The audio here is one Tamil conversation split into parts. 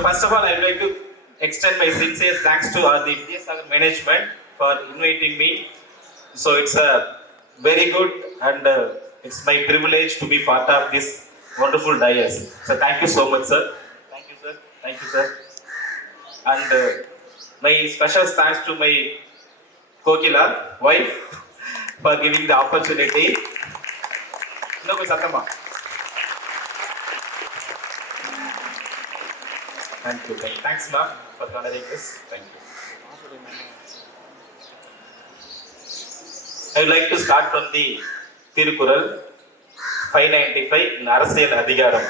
So first of all, I would like to extend my sincere thanks to the Vidyasagar management for inviting me. So it's a very good and it's my privilege to be part of this wonderful dais. So thank you so much, sir. Thank you, sir. Thank you, sir. And my special thanks to my Kokila wife for giving the opportunity. No, Satama. Thank you. Thanks, ma'am, for honoring this. Thank you. I would like to start from the Tirukural 595 அரசியல் அதிகாரம்.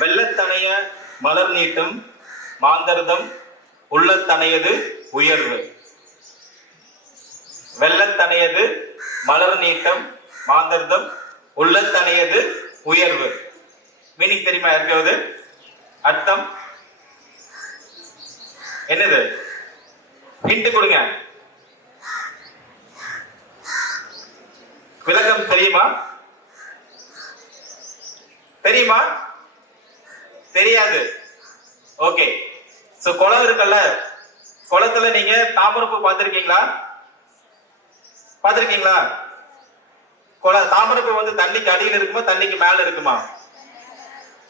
வெள்ளத்தனைய மலர் நீட்டும் மாந்தர்தம் உள்ளத்தனையது உயர்வு. வெள்ளத்தனையது மலர் நீட்டம் மாந்தர்தம் உள்ளத்தனையது உயர்வு. மீனிங் தெரியுமா யாருக்காவது? அர்த்தம் என்னது? ஹிண்ட் கொடுங்க. விளக்கம் தெரியுமா? தெரியுமா? தெரியாது. ஓகே. சோ குளம் இருக்குல்ல, குளத்துல நீங்க தாமரைப்பூ பார்த்திருக்கீங்களா? பார்த்திருக்கீங்களா? தாமரைப்பூ வந்து தண்ணிக்கு அடியில் இருக்குமா தண்ணிக்கு மேல இருக்குமா?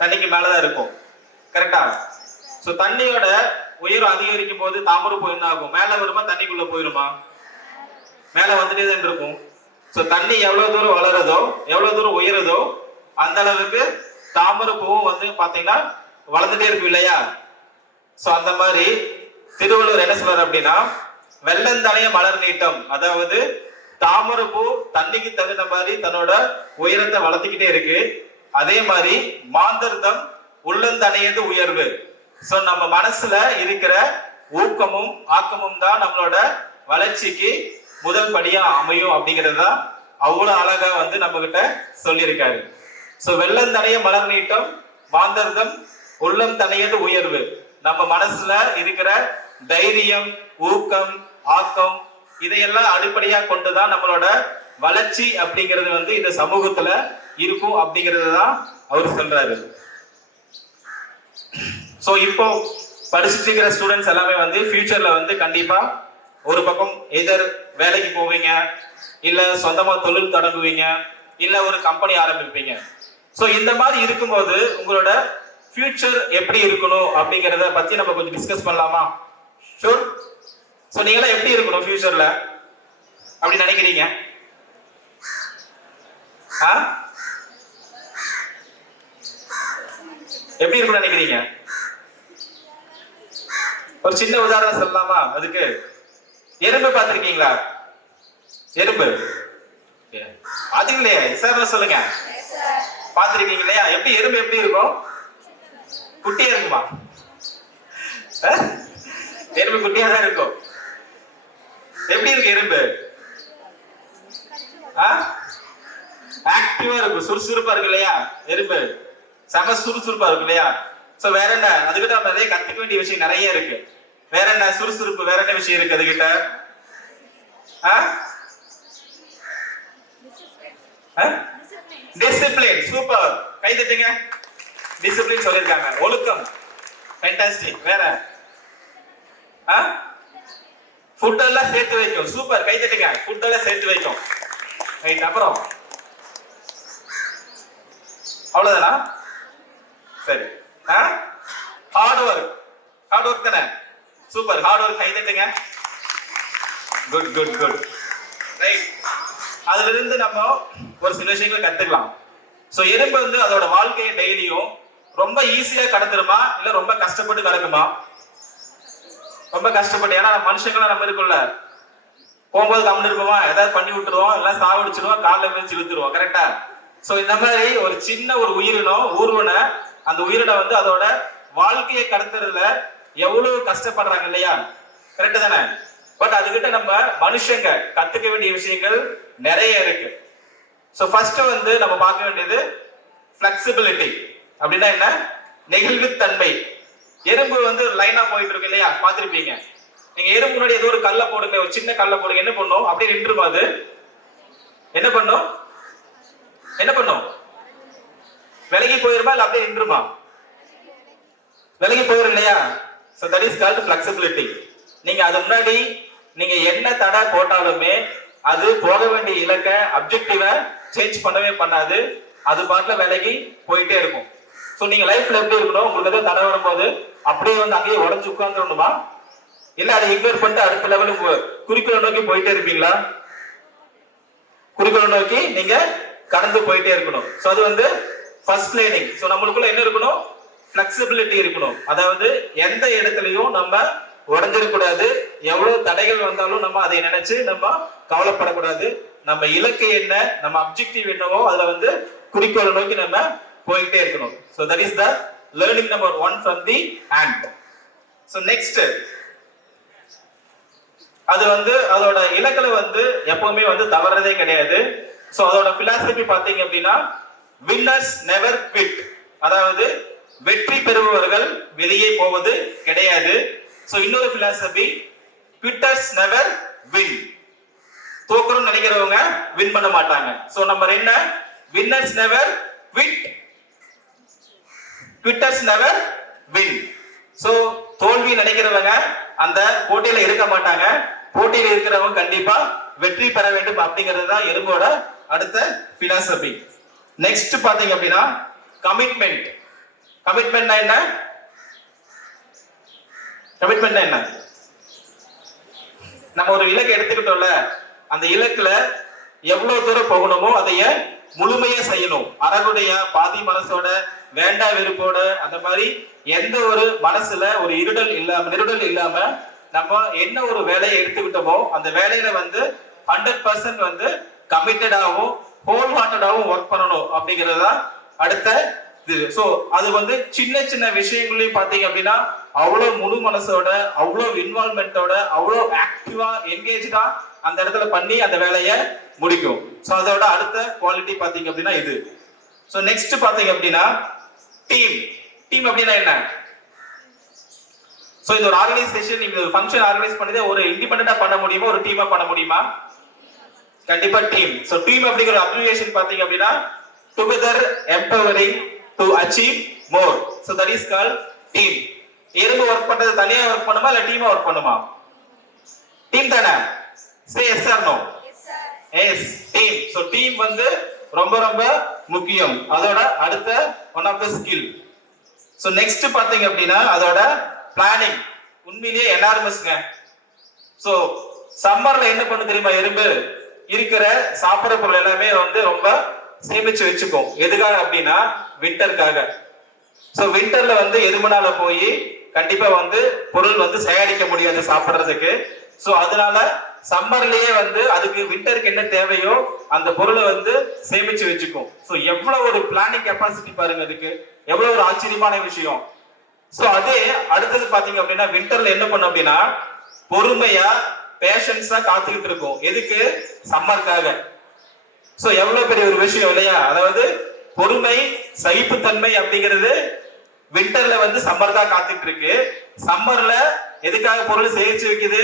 தண்ணிக்கு மேலதான் இருக்கும். கரெக்டா? சோ தண்ணியோட உயரம் அதிகரிக்கும் போது தாமரைப்பூ என்ன ஆகும்? மேல வருமா தண்ணிக்குள்ள போயிருமா? மேல வந்துட்டே தான் இருக்கும். சோ தண்ணி எவ்வளவு தூரம் வளருதோ எவ்வளவு தூரம் உயருதோ அந்த அளவுக்கு தாமரைப்பூவும் வந்து பாத்தீங்கன்னா வளர்ந்துட்டே இருக்கும் இல்லையா? சோ அந்த மாதிரி திருவள்ளுவர் என்ன சொல்றாரு அப்படின்னா, வெள்ளந்தனைய மலர் நீட்டம், அதாவது தாமரைப்பூ தண்ணிக்கு தகுந்த மாதிரி தன்னோட உயரத்தை வளர்த்துக்கிட்டே இருக்கு. அதே மாதிரி மாந்தர்தம் உள்ளந்தனையது உயர்வு. சோ நம்ம மனசுல இருக்கிற ஊக்கமும் ஆக்கமும் தான் நம்மளோட வளர்ச்சிக்கு முதல் படியா அமையும் அப்படிங்கிறது தான் அவ்வளவு அழகா வந்து நம்ம கிட்ட சொல்லியிருக்காரு. சோ வெள்ளந்தனைய மலர் நீட்டம் மாந்தர்தம் உள்ளம் தனையது உயர்வு. நம்ம மனசுல இருக்கிற தைரியம், ஊக்கம், ஆக்கம் இதையெல்லாம் அடிப்படையா கொண்டுதான் நம்மளோட வளர்ச்சி அப்படிங்கிறது வந்து இந்த சமூகத்துல இருக்கும் அப்படிங்கிறது தான் அவர் சொல்றாரு. சோ இப்போ படிச்சுட்டு இருக்கிற ஸ்டூடெண்ட்ஸ் எல்லாமே வந்து ஃபியூச்சர்ல வந்து கண்டிப்பா ஒரு பக்கம் எதர் வேலைக்கு போவீங்க, இல்ல சொந்தமா தொழில் தொடங்குவீங்க, இல்ல ஒரு கம்பெனி ஆரம்பிப்பீங்க. சோ இந்த மாதிரி இருக்கும்போது உங்களோட ஃபியூச்சர் எப்படி இருக்கணும் அப்படிங்கறத பத்தி நம்ம கொஞ்சம் டிஸ்கஸ் பண்ணலாமா? ஷூர். சோ நீங்க எல்லாம் எப்படி இருக்கணும் ஃபியூச்சர்ல அப்படி நினைக்கிறீங்க? எப்படி இருக்கணும் நினைக்கிறீங்க? ஒரு சின்ன உதாரணம் சொல்லலாமா? அதுக்கு எறும்பு பார்த்திருக்கீங்களா? எறும்பு அது இல்லையா? சார் சொல்லுங்க. பார்த்திருக்கீங்க இல்லையா? எப்படி எறும்பு எப்படி இருக்கும்? குட்டியா இருக்குமா? எறும்பு குட்டியா தான் இருக்கும். எப்படி இருக்கு எறும்பு? ஆக்டிவா இருக்கும், சுறுசுறுப்பா இருக்கு இல்லையா? எறும்பு செம சுறுசுறுப்பா இருக்கு இல்லையா? சோ வேற என்ன, அதுகிட்ட நம்ம நிறைய கத்துக்க வேண்டிய விஷயம் நிறைய இருக்கு. வேற என்ன சுறுசுறுப்பு, வேற என்ன விஷயம் இருக்கு அதுகிட்ட? டிசிப்ளின். சூப்பர், கை தட்டுங்க. டிசிப்ளின் சொல்லிருக்காங்க. ஒழுக்கம், ஃபேண்டாஸ்டிக். வேற ஃபுட் எல்லாம் சேர்த்து வைக்கும். சூப்பர், கை தட்டுங்க. ஃபுட் எல்லாம் சேர்த்து வைக்கும். ரைட். அப்புறம் அவ்வளவுதானா? சரி. Hard work. ஹார்ட் ஒர்க் தானே? Super, hard work. கை தட்டுங்க. Good good good. ரைட். அதுல இருந்து நம்ம ஒரு சில விஷயங்களை கத்துக்கலாம். சோ எறும்பு வந்து அதோட வாழ்க்கையை டெய்லியும் ரொம்ப ஈஸியா கடந்துருமா இல்ல ரொம்ப கஷ்டப்பட்டு கடக்குமா? ரொம்ப கஷ்டப்பட்டு. ஏன்னா மனுஷங்களாம் நம்ம இருக்குல்ல, போகும்போது கம்மி இருப்போமா, ஏதாவது பண்ணி விட்டுருவோம், எல்லாம் சாவடிச்சிருவோம், காலில் மிதிச்சு இழுத்துருவோம். கரெக்டா? சோ இந்த மாதிரி ஒரு சின்ன ஒரு உயிரினம் ஊர்வன, அந்த உயிரினை வந்து அதோட வாழ்க்கையை கடத்துறதுல எவ்வளவு கஷ்டப்படுறாங்க இல்லையா? கரெக்ட் தானே? பட் அதுகிட்ட நம்ம மனுஷங்க கத்துக்க வேண்டிய விஷயங்கள் நிறைய இருக்கு. சோ ஃபர்ஸ்ட் வந்து நம்ம பார்க்க வேண்டியது ஃபிளெக்சிபிலிட்டி. அப்படின்னா என்ன? நெகிழ்வுத்தன்மை. எறும்பு வந்து லைனா போயிட்டு இருக்கு இல்லையா? பார்த்திருப்பீங்க. நீங்க எறும்பு முன்னாடி ஏதோ ஒரு கல்லை போடுங்க, ஒரு சின்ன கல்லை போடுங்க, என்ன பண்ணும்? அப்படியே நின்றுமா? அது என்ன பண்ணும்? என்ன பண்ணும்? விலகி போயிருமா இல்ல அப்படியே நின்றுமா? விலகி போயிடும் இல்லையா? So that is called flexibility. நீங்க அது முன்னாடி நீங்க என்ன தடை போட்டாலுமே அது போக வேண்டிய இலக்கை அப்ஜெக்டிவை சேஞ்ச் பண்ணவே பண்ணாது, அது பாட்டுல விலகி போயிட்டே இருக்கும். ஸோ நீங்க லைஃப்ல எப்படி இருக்கணும், உங்களுக்கு ஏதோ தடை வரும்போது அப்படியே வந்து அங்கேயே உடஞ்சு உட்காந்துடணுமா, இல்ல அதை இக்னோர் பண்ணிட்டு அடுத்த லெவலுக்கு குறிக்கோளை நோக்கி போயிட்டே இருப்பீங்களா? குறிக்கோளை நோக்கி நீங்க கடந்து போயிட்டே இருக்கணும். ஸோ அது வந்து ஃபர்ஸ்ட் லேர்னிங். ஸோ நம்மளுக்குள்ள என்ன இருக்கணும், ஃபிளெக்சிபிலிட்டி இருக்கணும். அதாவது எந்த இடத்துலையும் நம்ம உடஞ்சிடக்கூடாது, எவ்வளவு தடைகள் வந்தாலும் நம்ம அதை நினைச்சு நம்ம கவலைப்படக்கூடாது. நம்ம இலக்கு என்ன, நம்ம அப்ஜெக்டிவ் என்னவோ அதுல வந்து குறிக்கோளை நோக்கி நம்ம போயிட்டே இருக்கணும். So that is the learning number 1 from the ant. So next, அது வந்து அதோட இலக்குல வந்து எப்பவுமே வந்து தவறதே கிடையாது. ஸோ அதோட பிலாசபி பாத்தீங்க அப்படின்னா வின்னர்ஸ் நெவர் குவிட், அதாவது வெற்றி பெறுபவர்கள் வெளியே போவது கிடையாது. ஸோ இன்னொரு பிலாசபி குவிட்டர்ஸ் நெவர் வின், தோக்கணும் நினைக்கிறவங்க வின் பண்ண மாட்டாங்க. ஸோ நம்பர் என்ன, winners never quit, quitters never win. So தோல்வி நினைக்கிறவங்க அந்த போட்டியில இருக்க மாட்டாங்க, போட்டியில் இருக்கிறவங்க கண்டிப்பா வெற்றி பெற வேண்டும் அப்படிங்கிறது தான் எறும்போட அடுத்த பிலாசபி. நெக்ஸ்ட் பாத்தீங்க அப்படின்னா கமிட்மெண்ட். கமிட்மெண்ட்னா என்ன, கமிட்மெண்ட் என்ன, நம்ம ஒரு இலக்கை எடுத்துக்கிட்டோம்ல, அந்த இலக்குல எவ்வளவு தூரம் போகணுமோ அதைய முழுமையா செய்யணும். அறகுடைய பாதி மனசோட வேண்டா வெறுப்போட அந்த மாதிரி எந்த ஒரு மனசுல ஒரு நிருடல் இல்லாம நம்ம என்ன ஒரு வேலையை எடுத்துக்கிட்டோமோ அந்த வேலையில வந்து 100% வந்து கமிட்டடாகவும் ஹோல் ஹார்ட்டடாகவும் ஒர்க் பண்ணணும் அப்படிங்கிறது தான் அடுத்த இது. ஸோ அது வந்து சின்ன சின்ன விஷயங்களையும் பார்த்தீங்க அப்படின்னா அவ்வளோ முழு மனசோட, அவ்வளோ இன்வால்மெண்டோட, அவ்வளோ ஆக்டிவா என்கேஜா அந்த இடத்துல பண்ணி அந்த வேலையை முடிக்கும். ஸோ அதோட அடுத்த குவாலிட்டி பார்த்தீங்க அப்படின்னா இது. ஸோ நெக்ஸ்ட் பார்த்தீங்க அப்படின்னா டீம். டீம் அப்படின்னா என்ன? ஸோ இந்த ஒரு ஆர்கனைசேஷன், நீங்க ஒரு ஃபங்க்ஷன் ஆர்கனைஸ் பண்ணி ஒரு இண்டிபெண்டா பண்ண முடியுமா, ஒரு டீமா பண்ண முடியுமா? கண்டிப்பா டீம். ஸோ டீம் அப்படிங்கிற அப்ரிவியேஷன் பார்த்தீங்க அப்படின்னா together empowering to achieve more. So that is called team. எறும்பு ஒர்க் பண்றது தனியா ஒர்க் பண்ணுமா இல்ல டீமா ஒர்க் பண்ணுமா? டீம் தானே? Say yes or no? Yes, team. So team வந்து ரொம்ப ரொம்ப முக்கியம். அதோட அடுத்த one of the skill. So next பாத்தீங்க அப்படின்னா அதோட பிளானிங் உண்மையிலேயே எனார்மஸ்ங்க. ஸோ சம்மர்ல என்ன பண்ணு தெரியுமா, எறும்பு இருக்கிற சாப்பிட்ற பொருள் எல்லாமே வந்து ரொம்ப சேமிச்சு வச்சுக்கும். எதுக்காக அப்படின்னா விண்டருக்காக. ஸோ விண்டர்ல வந்து எறும்புனால போய் கண்டிப்பா வந்து பொருள் வந்து சேகரிக்க முடியாது சாப்பிட்றதுக்கு. ஸோ அதனால சம்மர்லயே வந்து அதுக்கு விண்டருக்கு என்ன தேவையோ அந்த பொருளை வந்து சேமிச்சு வச்சுக்கும். ஸோ எவ்வளவு ஒரு பிளானிங் கெப்பாசிட்டி பாருங்க, அதுக்கு எவ்வளவு ஒரு ஆச்சரியமான விஷயம். ஸோ அதே அடுத்தது பாத்தீங்க அப்படின்னா விண்டர்ல என்ன பண்ணும் அப்படின்னா பொறுமையா பேஷன்ஸா காத்துக்கிட்டு இருக்கும். எதுக்கு? சம்மருக்காக. ஸோ எவ்வளவு பெரிய ஒரு விஷயம் இல்லையா? அதாவது பொறுமை, சகிப்புத்தன்மை அப்படிங்கிறது விண்டர்ல வந்து சம்மர் தான் காத்துட்டு இருக்கு. சம்மர்ல எதுக்காக பொருள் சேமிச்சு வைக்குது?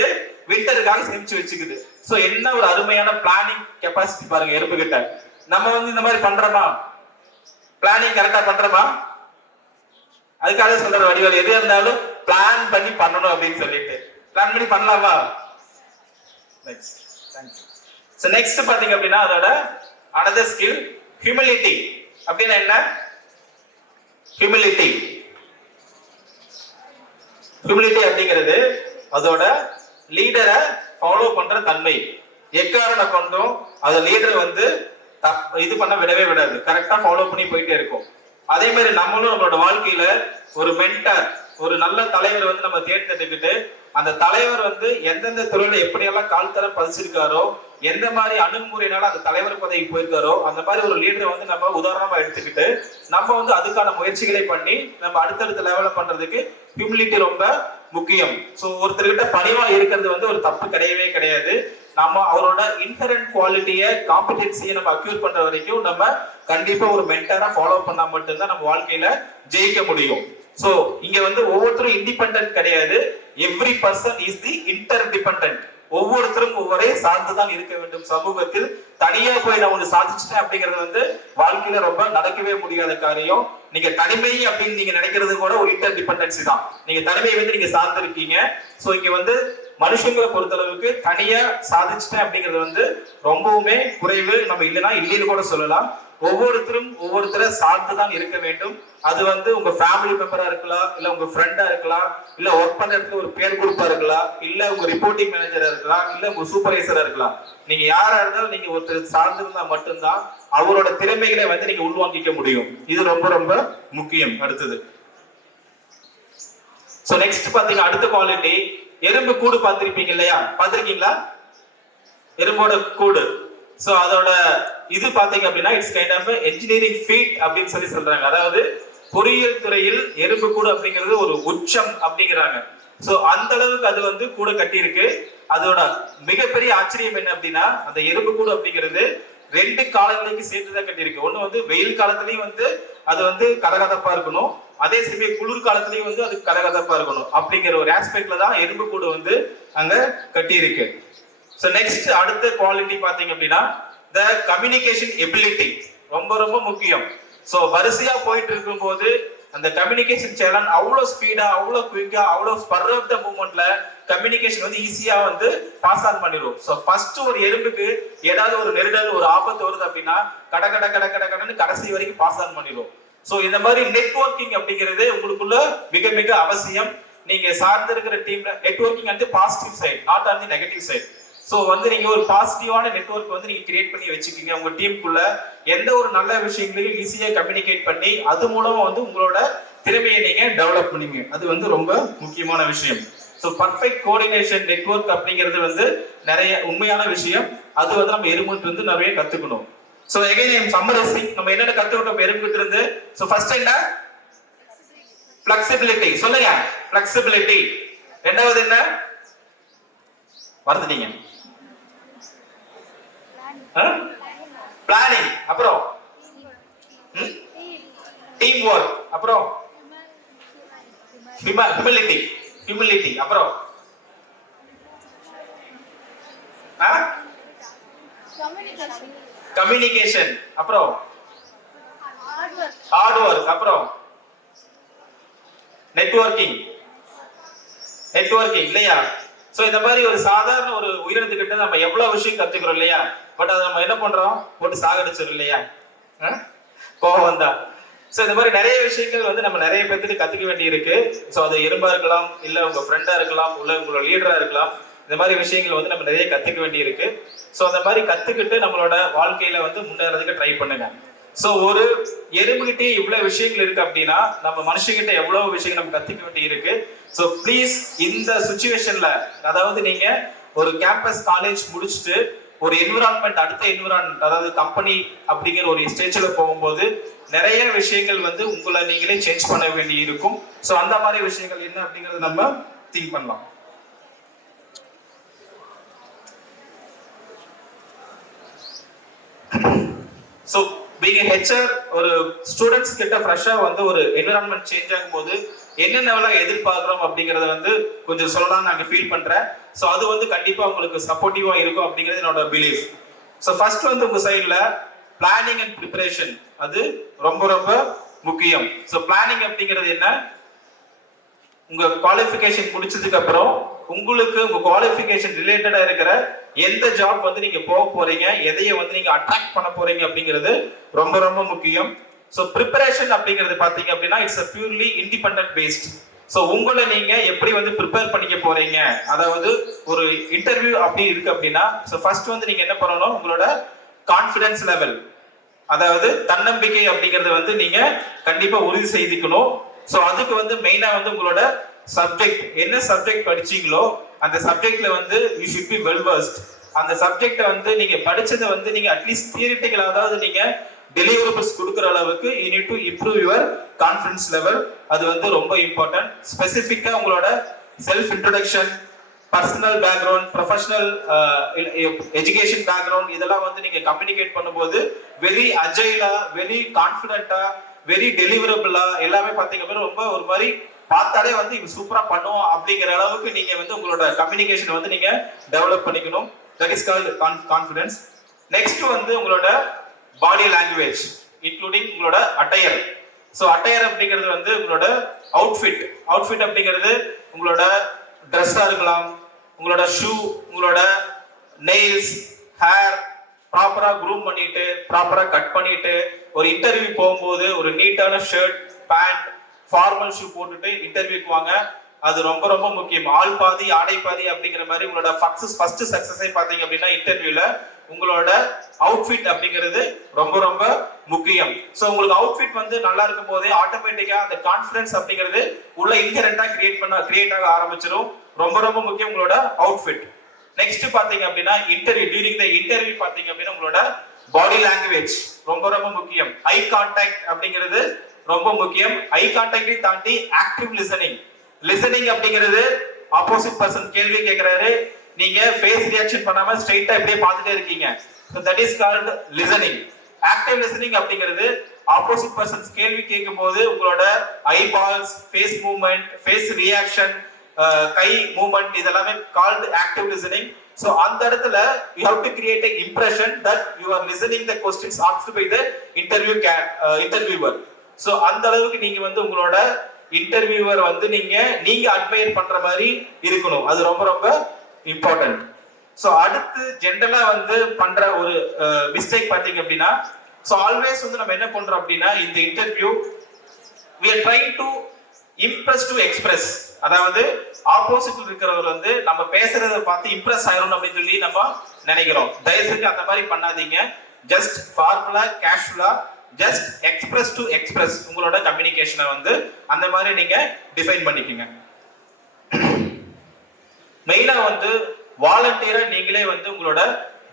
விண்டருக்காக சேமிச்சு வச்சுக்குது. சோ என்ன ஒரு அருமையான பிளானிங் கெப்பாசிட்டி பாருங்க எறும்பு கிட்ட. நம்ம வந்து இந்த மாதிரி பண்றோமா? பிளானிங் கரெக்டா பண்றோமா? அதுக்காக சொல்ற வடிவேல் எது இருந்தாலும் பிளான் பண்ணி பண்ணணும் அப்படின்னு சொல்லிட்டு பிளான் பண்ணி பண்ணலாமா? சோ நெக்ஸ்ட் பாத்தீங்க அப்படின்னா அதோட another skill humility. அப்படின்னா என்ன? humility அப்படிங்கிறது அதோட லீடரை ஃபாலோ பண்ற தன்மை. எக்காரணம் கொண்டும் அது லீடர் வந்து இது பண்ண விடவே விடாது, கரெக்டா ஃபாலோ பண்ணி போயிட்டே இருக்கும். அதே மாதிரி நம்மளும் நம்மளோட வாழ்க்கையில ஒரு மென்டார், ஒரு நல்ல தலைவர் வந்து நம்ம தேர்ந்தெடுக்கிட்டு அந்த தலைவர் வந்து எந்தெந்த துறையில எப்படியெல்லாம் கால் தரம் பதிச்சிருக்காரோ, எந்த மாதிரி அணுகுமுறையினால அந்த தலைவர் பதவிக்கு போயிருக்காரோ அந்த மாதிரி ஒரு லீடரை வந்து நம்ம உதாரணமா எடுத்துக்கிட்டு நம்ம வந்து அதுக்கான முயற்சிகளை பண்ணி நம்ம அடுத்தடுத்த லெவல பண்றதுக்கு ஹியூமிலிட்டி ரொம்ப முக்கியம். ஸோ ஒருத்தர்கிட்ட பணிவா இருக்கிறது வந்து ஒரு தப்பு கிடையவே கிடையாது. நம்ம அவரோட இன்ஹரண்ட் குவாலிட்டியை, காம்பிடென்சியை நம்ம அக்யூர் பண்ற வரைக்கும் நம்ம கண்டிப்பா ஒரு மென்டரா ஃபாலோ பண்ணா மட்டும்தான் நம்ம வாழ்க்கையில ஜெயிக்க முடியும். சோ இங்க வந்து ஒவ்வொருத்தரும் இண்டிபெண்டன்ட் கிடையாது, every person is the inter dependent. ஒவ்வொருத்தரும் ஒவ்வொரே சார்ந்துதான் இருக்க வேண்டும் சமூகத்தில். தனியா போய் நான் ஒண்ணு சாதிச்சிட்டேன் அப்படிங்கிறது வந்து வாழ்க்கையில ரொம்ப நடக்கவே முடியாத காரியம். நீங்க தனிமை அப்படின்னு நீங்க நினைக்கிறது கூட ஒரு இன்டர் டிபெண்டன்சி தான். நீங்க தனிமையை வந்து நீங்க சார்ந்திருக்கீங்க. சோ இங்க வந்து மனுஷங்களை பொறுத்தளவுக்கு தனியா சாதிச்சிட்டேன் அப்படிங்கிறது வந்து ரொம்பவுமே குறைவு. நம்ம இல்லைன்னா இல்லைன்னு கூட சொல்லலாம். ஒவ்வொருத்தரும் ஒவ்வொருத்தரை சார்ந்துதான் இருக்க வேண்டும். அது வந்து உங்க ஃபேமிலி மெம்பரா இருக்கலாம், இல்ல உங்க ஃப்ரெண்டா இருக்கலாம், இல்ல ஒர்க் பண்ற இடத்துல ஒரு பேர் குரூப்பா இருக்கலாம், இல்ல உங்க ரிப்போர்ட்டிங் மேனேஜரா இருக்கலாம், இல்ல உங்க சூப்பர்வைசரா இருக்கலாம். நீங்க யாரா இருந்தாலும் நீங்க ஒருத்தர் சார்ந்திருந்தா மட்டும்தான் அவரோட திறமைகளை வந்து நீங்க உள்வாங்கிக்க முடியும். இது ரொம்ப ரொம்ப முக்கியம். அடுத்தது சோ நெக்ஸ்ட் பாத்தீங்கன்னா அடுத்த குவாலிட்டி, எறும்பு கூடு பார்த்திருப்பீங்க இல்லையா? பார்த்திருக்கீங்களா எறும்போட கூடு? சோ அதோட இது பாத்தீங்க அப்படின்னா it's kind of engineering feat அப்படின்னு சொல்றாங்க. அதாவது பொறியியல் துறையில் எறும்பு கூடு அப்படிங்கிறது ஒரு உச்சம் அப்படிங்கிறாங்க. சோ அந்த அளவுக்கு அது வந்து கூட கட்டி இருக்கு. அதோட மிகப்பெரிய ஆச்சரியம் என்ன அப்படின்னா, அந்த எறும்பு கூடு அப்படிங்கிறது 2 காலங்களுக்கு சேர்த்துதான் கட்டி இருக்கு. ஒண்ணு வந்து வெயில் காலத்திலயும் வந்து அது வந்து கதகதப்பா இருக்கணும், அதே சமயம் குளிர் காலத்திலயும் வந்து அது கதகதப்பா இருக்கணும் அப்படிங்கிற ஒரு ஆஸ்பெக்ட்ல தான் எறும்பு கூடு வந்து அங்க கட்டி இருக்கு. சோ நெக்ஸ்ட் அடுத்த குவாலிட்டி பாத்தீங்க அப்படின்னா the communication ability ரொம்ப ரொம்ப முக்கியம். சோ வரிசையா போயிட்டு இருக்கும் போது அந்த கம்யூனிகேஷன் சேனல் அவ்வளவு ஸ்பீடா, அவ்வளவு குயிக்கா, அவ்வளவு ஸ்பர் ஆஃப் த மூமெண்ட்ல கம்யூனிகேஷன் வந்து ஈஸியா வந்து பாஸ் ஆன் பண்ணிடும். சோ ஃபர்ஸ்ட் ஒரு எறும்புக்கு ஏதாவது ஒரு நெருடல், ஒரு ஆபத்து வருது அப்படின்னா கட கட கட கட கடன்னு கடைசி வரைக்கும் பாஸ் ஆன் பண்ணிடும். சோ இந்த மாதிரி நெட்வொர்க்கிங் அப்படிங்கிறது உங்களுக்குள்ள மிக மிக அவசியம். நீங்க சார்ந்து இருக்கிற டீம்ல நெட்வொர்க்கிங் வந்து positive side, not on the negative side. So வந்து நீங்க ஒரு பாசிட்டிவான நெட்வொர்க் வந்து நீங்க கிரியேட் பண்ணி வச்சுக்கீங்க. உங்க டீமுக்குள்ள எந்த ஒரு நல்ல விஷயங்களையும் ஈஸியா கம்யூனிகேட் பண்ணி அது மூலமா வந்து உங்களோட திறமையை நீங்க டெவலப் பண்ணீங்க. அது வந்து ரொம்ப முக்கியமான விஷயம். சோ பர்ஃபெக்ட் கோஆர்டினேஷன் நெட்வொர்க் அப்படிங்கிறது வந்து நிறைய உண்மையான விஷயம். அது வந்து நம்ம எறும்புகிட்ட இருந்து நிறைய கத்துக்கணும். So again I am summarising, நம்ம என்னென்ன கத்துக்கிட்டோம் எறும்புகிட்ட இருந்து. சோ ஃபர்ஸ்ட் என்ன? ஃபிளெக்சிபிலிட்டி. சொல்லுங்க, ஃபிளெக்சிபிலிட்டி. இரண்டாவது என்ன? மறந்துட்டீங்க? பிளானிங். அப்புறம் டீம் ஒர்க். அப்புறம் ஹியூமிலிட்டி. ஹியூமிலிட்டி. அப்புறம் கம்யூனிகேஷன். அப்புறம் ஹார்ட் ஒர்க். அப்புறம் நெட்வொர்க்கிங். நெட்வொர்க்கிங் இல்லையா? சோ இந்த மாதிரி ஒரு சாதாரண ஒரு உயிரினத்துக்கிட்ட நம்ம எவ்வளவு விஷயம் கத்துக்கிறோம் இல்லையா? பட் அதை நம்ம என்ன பண்றோம்? போட்டு சாகடிச்சிடும் இல்லையா? கோபம் தான். சோ இந்த மாதிரி நிறைய விஷயங்கள் வந்து நம்ம நிறைய பேருக்கு கத்துக்க வேண்டி இருக்கு. சோ அது எறும்பா இருக்கலாம், இல்ல உங்க ஃப்ரெண்டா இருக்கலாம், இல்ல உங்களோட லீடரா இருக்கலாம். இந்த மாதிரி விஷயங்கள் வந்து நம்ம நிறைய கத்துக்க வேண்டி இருக்கு. சோ அந்த மாதிரி கத்துக்கிட்டு நம்மளோட வாழ்க்கையில வந்து முன்னேறதுக்கு ட்ரை பண்ணுங்க. சோ ஒரு எறும்புகிட்டே இவ்வளவு விஷயங்கள் இருக்கு அப்படின்னா நம்ம மனுஷங்கிட்ட எவ்வளவு விஷயங்கள் நம்ம கத்துக்க வேண்டி இருக்கு. சோ ப்ளீஸ் இந்த சிச்சுவேஷன்ல, அதாவது நீங்க ஒரு கேம்பஸ் காலேஜ் முடிச்சுட்டு ஒரு என்விரான்மெண்ட், அடுத்த என்விரான்மெண்ட், அதாவது கம்பெனி அப்படிங்கிற ஒரு ஸ்டேஜ்ல போகும்போது நிறைய விஷயங்கள் வந்து உங்களை நீங்களே சேஞ்ச் பண்ண வேண்டி இருக்கும். சோ அந்த மாதிரி விஷயங்கள் என்ன அப்படிங்கறது நம்ம திங்க் பண்ணலாம். சோ being a HR, ஒரு ஸ்டூடெண்ட்ஸ் கிட்ட ஃப்ரெஷ்ஷா வந்து ஒரு என்விரான்மெண்ட் சேஞ்ச் ஆகும்போது என்னென்னலாம் எதிர்பார்க்கிறோம் அப்படிங்கறத வந்து கொஞ்சம் சொல்லலாம்னு நாங்க ஃபீல் பண்றேன். சோ அது வந்து கண்டிப்பா உங்களுக்கு சப்போர்ட்டிவா இருக்கும் அப்படிங்கிறது என்னோட பிலீஃப். சோ ஃபர்ஸ்ட் வந்து உங்க சைடுல பிளானிங் அண்ட் ப்ரிப்பரேஷன், அது ரொம்ப ரொம்ப முக்கியம். சோ பிளானிங் அப்படிங்கிறது என்ன? உங்க குவாலிஃபிகேஷன் முடிச்சதுக்கு அப்புறம் உங்களுக்கு உங்க குவாலிஃபிகேஷன் ரிலேட்டடா இருக்கிற எந்த ஜாப் வந்து நீங்க போக போறீங்க, எதைய வந்து நீங்க அட்ராக்ட் பண்ண போறீங்க அப்படிங்கிறது ரொம்ப ரொம்ப முக்கியம். சோ ப்ரிப்பரேஷன் அப்படிங்கிறது பாத்தீங்க அப்படின்னா it's a purely independent based. So உங்களை நீங்க எப்படி வந்து ப்ரிப்பேர் பண்ணிக்க போறீங்க, அதாவது ஒரு இன்டர்வியூ அப்படி இருக்கு அப்படின்னா சோ ஃபர்ஸ்ட் வந்து நீங்க என்ன பண்ணணும், உங்களோட கான்ஃபிடன்ஸ் லெவல், அதாவது தன்னம்பிக்கை அப்படிங்கறத வந்து நீங்க கண்டிப்பா உறுதி செய்துக்கணும். சோ அதுக்கு வந்து மெயினா வந்து உங்களோட சப்ஜெக்ட், என்ன சப்ஜெக்ட் படிச்சீங்களோ அந்த சப்ஜெக்ட்ல வந்து you should be well versed. அந்த சப்ஜெக்ட வந்து நீங்க படிச்சதை வந்து நீங்க அட்லீஸ்ட் தியரிட்டிக்கல், அதாவது நீங்க டெலிவரபிள்ஸ் கொடுக்குற அளவுக்கு you need to improve your confidence level. அது வந்து ரொம்ப இம்பார்ட்டன்ட். ஸ்பெசிஃபிக்கா உங்களோட self introduction, personal background, professional education background, இதெல்லாம் வந்து நீங்க கம்யூனிகேட் பண்ணும்போது வெரி அஜைலா, வெரி கான்ஃபிடென்ட்டா, வெரி டெலிவரபிளா எல்லாமே பாத்தீங்கன்னா ரொம்ப ஒரு மாதிரி பார்த்தாலே வந்து இவங்க சூப்பரா பண்ணுவோம் அப்படிங்கிற அளவுக்கு நீங்க வந்து உங்களோட கம்யூனிகேஷன் வந்து நீங்க டெவலப் பண்ணிக்கணும். That is called confidence. Next வந்து உங்களோட பாடி லாங்குவேஜ் இன்க்ளூடிங் உங்களோட அட்டையர். ஸோ அட்டையர் அப்படிங்கிறது வந்து உங்களோட அவுட்ஃபிட். அவுட்ஃபிட் அப்படிங்கிறது உங்களோட ட்ரெஸ்ஸா இருக்கலாம், உங்களோட ஷூ, உங்களோட நெயில்ஸ், ஹேர் ப்ராப்பரா க்ரூம் பண்ணிட்டு ப்ராப்பரா கட் பண்ணிட்டு ஒரு இன்டர்வியூ போகும்போது ஒரு நீட்டான ஷர்ட், பேண்ட், ஃபார்மல் ஷூ போட்டுட்டு இன்டர்வியூக்கு வாங்க. அது ரொம்ப ரொம்ப முக்கியம். ஆள் பாதி ஆடை பாதி அப்படிங்கிற மாதிரி உங்களோட ஃபர்ஸ்ட் சக்சஸை பாத்தீங்க அப்படின்னா இன்டர்வியூல உங்களோட அவுட்ஃபிட் அப்படிங்கிறது ரொம்ப ரொம்ப முக்கியம். சோ உங்களுக்கு அவுட்ஃபிட் வந்து நல்லா இருக்கும் போதே ஆட்டோமேட்டிக்கா அந்த கான்ஃபிடன்ஸ் அப்படிங்கிறது உள்ள இன்ஹெரண்டா கிரியேட் ஆக ஆரம்பிச்சிடும். ரொம்ப ரொம்ப முக்கியம் உங்களோட அவுட்ஃபிட். நெக்ஸ்ட் பாத்தீங்க அப்படின்னா இன்டர்வியூ, டியூரிங் த இன்டர்வியூ பாத்தீங்க அப்படின்னா உங்களோட பாடி லாங்குவேஜ் ரொம்ப ரொம்ப முக்கியம். ஐ கான்டாக்ட் அப்படிங்கிறது ரொம்ப முக்கியம். ஐ கான்டாக்டை தாண்டி ஆக்டிவ் லிசனிங் அப்படிங்கிறது ஆப்போசிட் பர்சன் கேள்வி கேட்கிறாரு, நீங்க ஃபேஸ் ரியாக்ஷன் பண்ணாம ஸ்ட்ரைட்டா இப்படியே பார்த்துட்டே இருக்கீங்க. So that is called listening. Active listening அப்படிங்கிறது ஆப்போசிட் பர்சன்ஸ் கேள்வி கேட்கும்போது உங்களோட eyeballs, face movement, face reaction, கை மூவ்மெண்ட் இதெல்லாமே கால்ட் ஆக்டிவ் லிசனிங். சோ அந்த இடத்துல you have to create a impression that you are listening the questions asked by the interviewer. So அந்த அளவுக்கு நீங்க வந்து உங்களோட இன்டர்வியூவர் வந்து நீங்க அட்மையர் பண்ற மாதிரி இருக்கணும். அது ரொம்ப ரொம்ப இம்பார்ட்டன்ட். சோ அடுத்து ஜெனரலா வந்து பண்ற ஒரு மிஸ்டேக் பாத்தீங்க அப்படின்னா, சோ ஆல்வேஸ் வந்து நம்ம என்ன பண்றோம் அப்படின்னா இந்த interview we are trying to impress to express. அதாவது ஆப்போசிட்ல இருக்கிறவர் வந்து நம்ம பேசுறத பார்த்து இம்ப்ரெஸ் ஆயிரும் அப்படின்னு சொல்லி நம்ம நினைக்கிறோம். தயவு செஞ்சு அந்த மாதிரி பண்ணாதீங்க. ஜஸ்ட் ஃபார்முலா கேஷுவலா ஜஸ்ட் எக்ஸ்பிரஸ் டு எக்ஸ்பிரஸ் உங்களோட கம்யூனிகேஷனை வந்து அந்த மாதிரி நீங்க டிஃபைன் பண்ணிக்கங்க. மெயினா வந்து வாலண்டியரா நீங்களே வந்து உங்களோட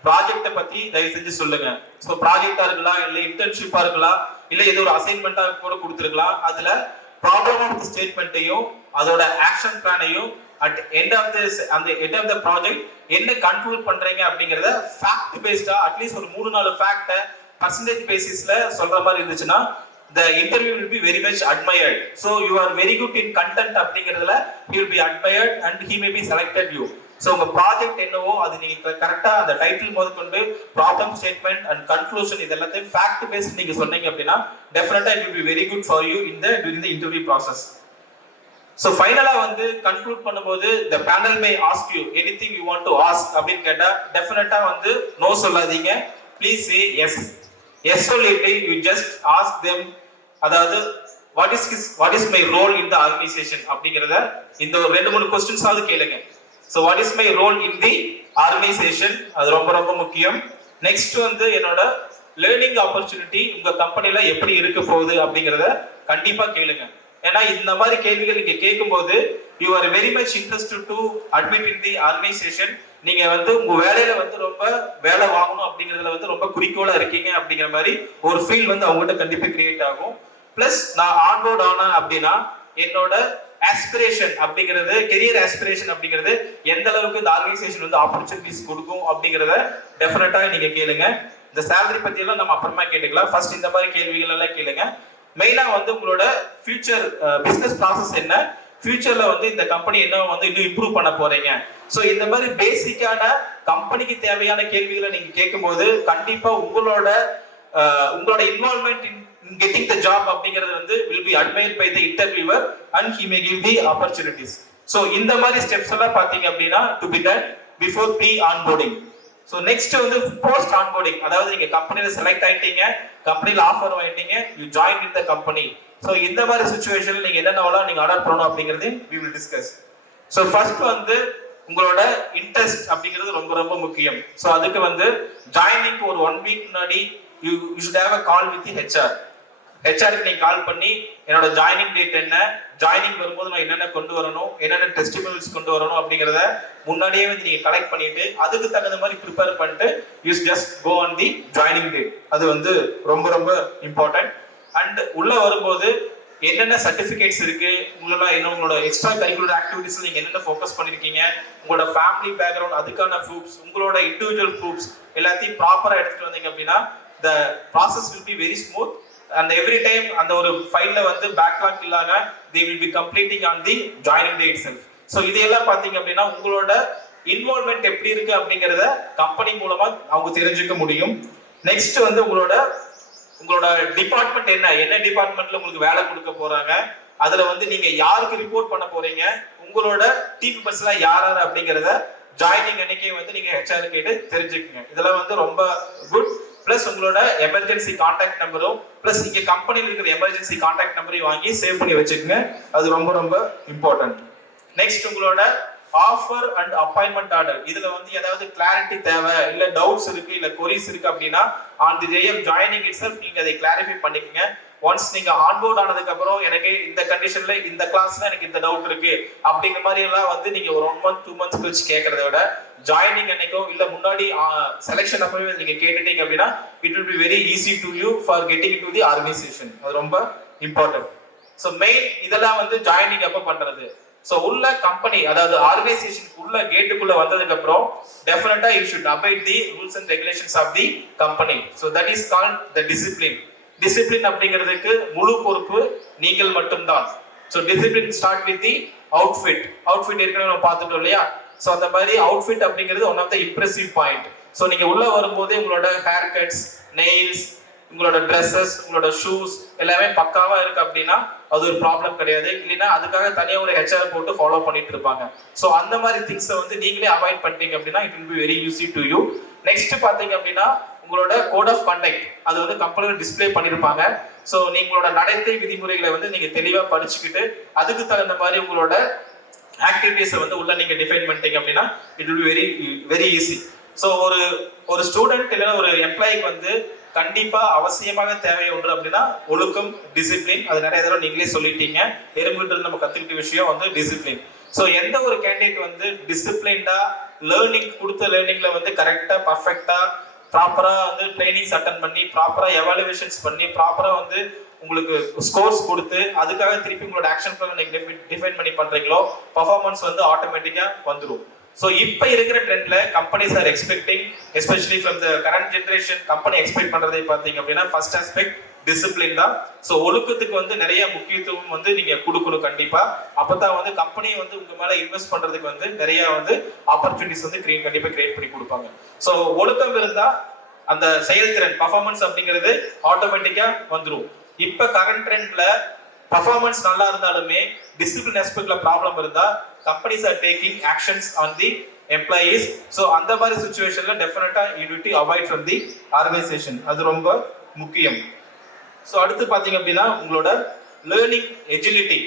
ப்ராஜெக்ட்டை பத்தி தயவு செஞ்சு சொல்லுங்க. ஸோ ப்ராஜெக்டா இருக்கலாம், இல்லை இன்டர்ன்ஷிப்பா இருக்கலாம், இல்லை ஏதோ ஒரு அசைன்மெண்டா கூட கொடுத்துருக்கலாம். அதுல ப்ராப்ளம் ஆஃப் தி ஸ்டேட்மெண்ட்டையும் அதோட ஆக்ஷன் பிளானையும் at end of the project என்ன கன்க்ளூட் பண்றீங்க அப்படிங்கறத ஃபேக்ட் பேஸ்டா அட்லீஸ்ட் ஒரு 3-4 ஃபேக்ட்டை பர்சன்டேஜ் பேசிஸ்ல சொல்ற மாதிரி இருந்துச்சுன்னா the interview will be very much admired. So you are very good in content அப்படிங்கிறதுல he will be admired and he may be selected you. So உங்க ப்ராஜெக்ட் என்னவோ அது நீங்க கரெக்டா அந்த டைட்டில் முதற்கொண்டு ப்ராப்ளம் ஸ்டேட்மெண்ட் அண்ட் கன்க்ளூஷன் இதெல்லாத்தையும் ஃபேக்ட் பேஸ்ட் நீங்க சொன்னீங்க அப்படின்னா டெஃபினட்டா it will be very good for you in the during the interview process. So ஃபைனலா வந்து கன்க்ளூட் பண்ணும்போது the panel may ask you anything you want to ask அப்படின்னு கேட்டா டெஃபினட்டா வந்து நோ சொல்லாதீங்க. Please say yes. Yes சொல்லிட்டு you just ask them, அதாவது what is my role in the organization அப்படிங்கறத இந்த 2-3 क्वेश्चंस ஆவது கேளுங்க. So what is my role in the organization, அது ரொம்ப ரொம்ப முக்கியம். நெக்ஸ்ட் வந்து என்னோட லேர்னிங் ஆப்பர்ச்சுனிட்டி உங்க கம்பெனில எப்படி இருக்க போகுது அப்படிங்கறத கண்டிப்பா கேளுங்க. ஏன்னா இந்த மாதிரி கேள்விகள் நீங்க கேட்கும்போது you are very much interested to admit in the organization. நீங்க வந்து உங்க வேலையில வந்து ரொம்ப வேலை வாங்கணும் அப்படிங்கறதுல வந்து ரொம்ப குறிக்கோளா இருக்கீங்க அப்படிங்கிற மாதிரி ஒரு ஃபீல் வந்து அவங்ககிட்ட கண்டிப்பா கிரியேட் ஆகும். பிளஸ் நான் ஆன்போர்ட் ஆனேன் அப்படின்னா என்னோட ஆஸ்பிரேஷன் அப்படிங்கிறது, கெரியர் ஆஸ்பிரேஷன் அப்படிங்கிறது எந்த அளவுக்கு இந்த ஆர்கனைசேஷன் வந்து ஆப்பர்ச்சுனிட்டிஸ் கொடுக்கும் அப்படிங்கறத டெஃபினட்டா நீங்க கேளுங்க. இந்த சேலரி பத்தி எல்லாம் நம்ம அப்புறமா கேட்டுக்கலாம். ஃபர்ஸ்ட் இந்த மாதிரி கேள்விகள் எல்லாம் கேளுங்க. மெயினா வந்து உங்களோட ஃபியூச்சர் பிசினஸ் ப்ராசஸ் என்ன, ஃபியூச்சர்ல வந்து இந்த கம்பெனி என்ன வந்து இன்னும் இம்ப்ரூவ் பண்ண போறீங்க. சோ இந்த மாதிரி பேசிக்கான கம்பெனிக்கு தேவையான கேள்விகளை நீங்க கேட்கும்போது கண்டிப்பா உங்களோட involvement in getting the job அப்படிங்கிறது வந்து will be admired by the interviewer and he may give the opportunities. So இந்த மாதிரி ஸ்டெப்ஸ் எல்லாம் பாத்தீங்க அப்படின்னா to be done before pre onboarding. So next வந்து post onboarding, அதாவது நீங்க கம்பெனில செலக்ட் ஆயிட்டீங்க, கம்பெனில ஆஃபர் வாங்கிட்டீங்க, you joined in the company. So இந்த மாதிரி சிச்சுவேஷன்ல நீங்க என்னென்னலாம் நீங்க அடாப்ட் பண்ணணும் அப்படிங்கறது we will discuss. So first வந்து உங்களோட இன்ட்ரெஸ்ட் அப்படிங்கிறது ரொம்ப ரொம்ப முக்கியம். So அதுக்கு வந்து ஜாயினிங் ஒரு 1 வீக் முன்னாடி you should have a call with the HR. ஹெச்ஆருக்கு நீங்க கால் பண்ணி என்னோட ஜாயினிங் டேட் என்ன, ஜாயினிங் வரும்போது நான் என்னென்ன கொண்டு வரணும், என்னென்ன டெஸ்டிபிள்ஸ் கொண்டு வரணும் அப்படிங்கறத முன்னாடியே வந்து நீங்க கலெக்ட் பண்ணிட்டு அதுக்கு தகுந்த மாதிரி ப்ரிப்பேர் பண்ணிட்டு you just go on the joining date. அது வந்து ரொம்ப ரொம்ப இம்பார்ட்டன்ட். அண்ட் உள்ள வரும்போது என்னென்ன சர்டிபிகேட்ஸ் இருக்கு, உங்களோட எக்ஸ்ட்ரா கரிக்குலர் ஆக்டிவிட்டிஸ்ல நீங்க என்னென்ன ஃபோக்கஸ் பண்ணிருக்கீங்க, உங்களோட ஃபேமிலி பேக்ரவுண்ட் அதுக்கான ப்ரூஃப்ஸ், உங்களோட இண்டிவிஜுவல் ப்ரூஃப்ஸ் எல்லாத்தையும் ப்ராப்பரா எடுத்துட்டு வந்தீங்க அப்படின்னா the process will be very smooth. And every time அந்த ஒரு ஃபைல்ல வந்து பேக்லாக் இல்லாம they will be completing on the joining day itself. So இதெல்லாம் பாத்தீங்க அப்படின்னா உங்களோட இன்வால்மெண்ட் எப்படி இருக்கு அப்படிங்கறத கம்பெனி மூலமா அவங்க தெரிஞ்சுக்க முடியும். நெக்ஸ்ட் வந்து உங்களோட டிபார்ட்மெண்ட் என்ன டிபார்ட்மெண்ட்ல உங்களுக்கு வேலை கொடுக்க போறாங்க, அதுல வந்து நீங்க யாருக்கு ரிப்போர்ட் பண்ண போறீங்க, உங்களோட டீம் மெம்பர்ஸ் எல்லாம் யார் அப்படிங்கறத ஜாயினிங் அன்னைக்கே வந்து நீங்க ஹெச்ஆர் கேட்டு தெரிஞ்சுக்கங்க. இதெல்லாம் வந்து ரொம்ப குட். பிளஸ் உங்களோட எமர்ஜென்சி கான்டாக்ட் நம்பரும் பிளஸ் இங்க கம்பெனியில் இருக்கிற எமர்ஜென்சி கான்டாக்ட் நம்பரையும் வாங்கி சேவ் பண்ணி வச்சுக்கோங்க. அது ரொம்ப ரொம்ப இம்பார்ட்டன்ட். நெக்ஸ்ட் உங்களோட ஆஃபர் அண்ட் அப்பாயின்மெண்ட் ஆர்டர். இதுல வந்து ஏதாவது கிளாரிட்டி தேவை, இல்ல டவுட்ஸ் இருக்கு, இல்ல கொரிஸ் இருக்கு அப்படின்னா on the day of joining itself நீங்க அதை கிளாரிஃபை பண்ணிக்கங்க. ஒன்ஸ் நீங்க ஆன்போர்ட் ஆனதுக்கு அப்புறம் எனக்கு இந்த கண்டிஷன்ல இந்த கிளாஸ்ல எனக்கு இந்த டவுட் இருக்கு அப்படிங்கிற மாதிரி எல்லாம் வந்து நீங்க ஒரு 1 month 2 months கழிச்சு கேட்கறத விட ஜாயினிங் அன்னைக்கோ இல்ல முன்னாடி செலக்ஷன் அப்பவே நீங்க கேட்டுட்டீங்க அப்படின்னா it will be very easy to you for getting to the organisation. அது ரொம்ப இம்பார்ட்டன்ட். ஸோ மெயின் இதெல்லாம் வந்து ஜாயினிங் அப்ப பண்றது. ஸோ உள்ள கம்பெனி அதாவது ஆர்கனைசேஷன் உள்ள கேட்டுக்குள்ள வந்ததுக்கு அப்புறம் டெஃபினட்டா you should abide the rules and regulations of the company. So that is called the discipline. Discipline அப்படிங்கிறதுக்கு முழு பொறுப்பு நீங்கள் மட்டும்தான். So discipline start with the outfit. Outfit ஏற்கனவே நம்ம பார்த்துட்டோம் இல்லையா? ஸோ அந்த மாதிரி அவுட்ஃபிட் அப்படிங்கிறது one of the impressive point. So நீங்க உள்ள வரும்போதே உங்களோட ஹேர் கட்ஸ், நெயில்ஸ், உங்களோட ட்ரெஸ்ஸஸ், உங்களோட ஷூஸ் எல்லாமே பக்காவா இருக்கு அப்படின்னா அது ஒரு ப்ராப்ளம் கிடையாது. இல்லைன்னா அதுக்காக தனியாக ஒரு ஹெச்ஆர் போட்டு ஃபாலோ பண்ணிட்டு இருப்பாங்க. ஸோ அந்த மாதிரி திங்ஸை வந்து நீங்களே அவாய்ட் பண்ணிட்டீங்க அப்படின்னா இட் வில் பி வெரி யூஸி டு யூ. நெக்ஸ்ட் பார்த்தீங்க அப்படின்னா உங்களோட கோட் ஆஃப் கண்டக்ட் அது வந்து கம்பெனியில் டிஸ்பிளே பண்ணியிருப்பாங்க. ஸோ நீங்களோட நடத்தை விதிமுறைகளை வந்து நீங்க தெளிவாக படிச்சுக்கிட்டு அதுக்கு தகுந்த மாதிரி உங்களோட ஆக்டிவிட்டிஸை வந்து உள்ள நீங்க டிஃபைன் பண்ணிட்டீங்க அப்படின்னா it will be very very easy. So ஒரு ஸ்டூடெண்ட் இல்லைன்னா ஒரு எம்ப்ளாய்க்கு வந்து கண்டிப்பா அவசியமாக தேவை ஒன்று அப்படின்னா ஒழுக்கம், டிசிப்ளின். அது நிறைய தடவை நீங்களே சொல்லிட்டீங்க. எறும்புட்டு நம்ம கத்துக்கிட்ட விஷயம் வந்து டிசிப்ளின். ஸோ எந்த ஒரு கேண்டிடேட் வந்து டிசிப்ளின்டா லேர்னிங் கொடுத்த லேர்னிங்ல வந்து கரெக்டா பர்ஃபெக்டா ப்ராப்பரா வந்து ட்ரைனிங்ஸ் அட்டன் பண்ணி ப்ராப்பரா எவாலுவேஷன்ஸ் பண்ணி ப்ராப்பரா வந்து உங்களுக்கு ஸ்கோர்ஸ் கொடுத்து அதுக்காக திருப்பி உங்களோட ஆக்ஷன் பிளான் நீங்க டிஃபைன் பண்ணி பண்றீங்களோ பர்ஃபார்மன்ஸ் வந்து ஆட்டோமேட்டிக்கா வந்துடும். ஸோ இப்போ இருக்கிற ட்ரெண்ட்ல companies are expecting especially from the current generation company expect பண்றதை பார்த்தீங்க அப்படின்னா ஃபர்ஸ்ட் ஆஸ்பெக்ட் டிசிப்ளின் தான். ஸோ ஒழுக்கத்துக்கு வந்து நிறைய முக்கியத்துவம் வந்து நீங்க கொடுக்கணும் கண்டிப்பா. அப்பதான் வந்து கம்பெனியை வந்து உங்க மேல இன்வெஸ்ட் பண்றதுக்கு வந்து நிறைய வந்து ஆப்பர்ச்சுனிட்டிஸ் வந்து கண்டிப்பா கிரியேட் பண்ணி கொடுப்பாங்க. ஸோ ஒழுக்கம் இருந்தா அந்த செயல்திறன் பர்ஃபார்மன்ஸ் அப்படிங்கிறது ஆட்டோமேட்டிக்கா வந்துடும். இப்ப கரண்ட் ட்ரெண்ட்ல பர்ஃபார்மன்ஸ் நல்லா இருந்தாலுமே டிசிப்ளின் ஆஸ்பெக்ட்ல ப்ராப்ளம் இருந்தா companies are taking actions on the employees. So அந்த மாதிரி சிச்சுவேஷன்ல டெஃபினட்டா you need to avoid from the organization. அது ரொம்ப முக்கியம். ஸோ அடுத்து பாத்தீங்க அப்படின்னா உங்களோட லேர்னிங் எஜிலிட்டி.